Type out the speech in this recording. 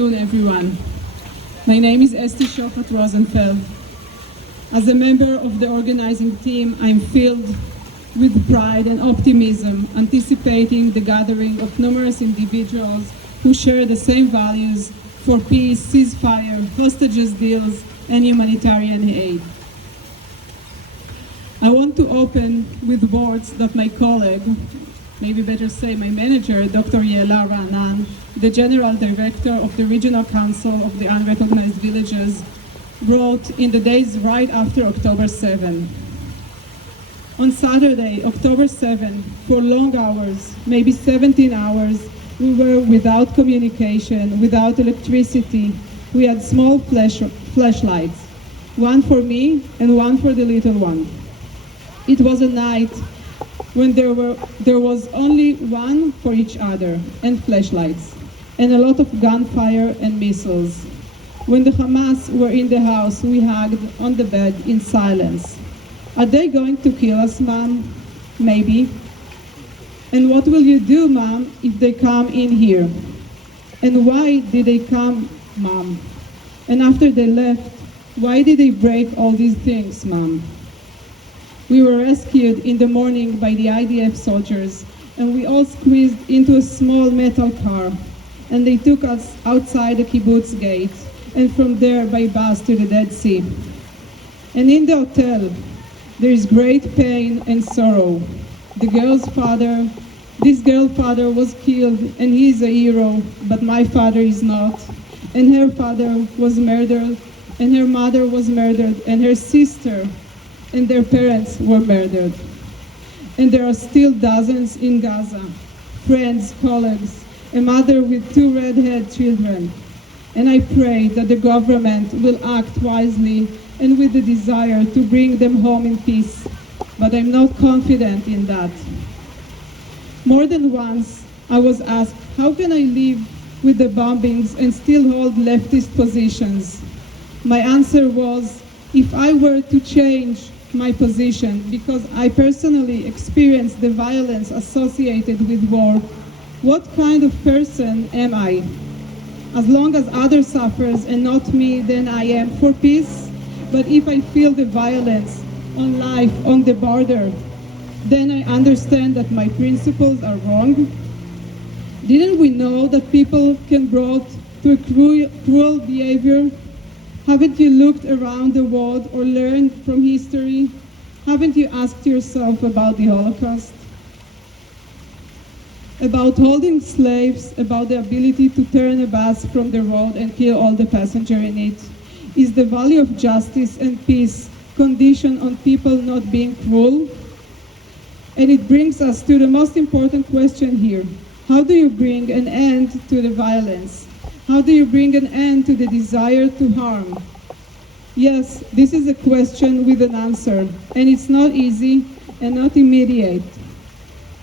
Good afternoon, everyone. My name is Esti Shohat Rozenfeld. As a member of the organizing team, I'm filled with pride and optimism, anticipating the gathering of numerous individuals who share the same values for peace, ceasefire, hostages deals, and humanitarian aid. I want to open with words that my colleague, maybe better say my manager, Dr. Yela Ra'anan, the General Director of the Regional Council of the Unrecognized Villages, wrote in the days right after October 7. On Saturday, October 7, for long hours, maybe 17 hours, we were without communication, without electricity. We had small flashlights, one for me and one for the little one. It was a night when there was only one for each other, and flashlights, and a lot of gunfire and missiles. When the Hamas were in the house, we hugged on the bed in silence. Are they going to kill us, Mom? Maybe. And what will you do, Mom, if they come in here? And why did they come, Mom? And after they left, why did they break all these things, Mom? We were rescued in the morning by the IDF soldiers, and we all squeezed into a small metal car, and they took us outside the kibbutz gate, and from there by bus to the Dead Sea. And in the hotel, there is great pain and sorrow. This girl's father was killed, and he is a hero, but my father is not. And her father was murdered, and her mother was murdered, and her sister and their parents were murdered. And there are still dozens in Gaza, friends, colleagues, a mother with 2 red-haired children. And I pray that the government will act wisely and with the desire to bring them home in peace. But I'm not confident in that. More than once, I was asked, how can I live with the bombings and still hold leftist positions? My answer was, if I were to change my position, because I personally experienced the violence associated with war, what kind of person am I? As long as others suffers and not me, then I am for peace. But if I feel the violence on life, on the border, then I understand that my principles are wrong. Didn't we know that people can brought to a cruel behavior? Haven't you looked around the world or learned from history? Haven't you asked yourself about the Holocaust? About holding slaves, about the ability to turn a bus from the road and kill all the passengers in it? Is the value of justice and peace conditioned on people not being cruel? And it brings us to the most important question here. How do you bring an end to the violence? How do you bring an end to the desire to harm? Yes, this is a question with an answer, and it's not easy and not immediate.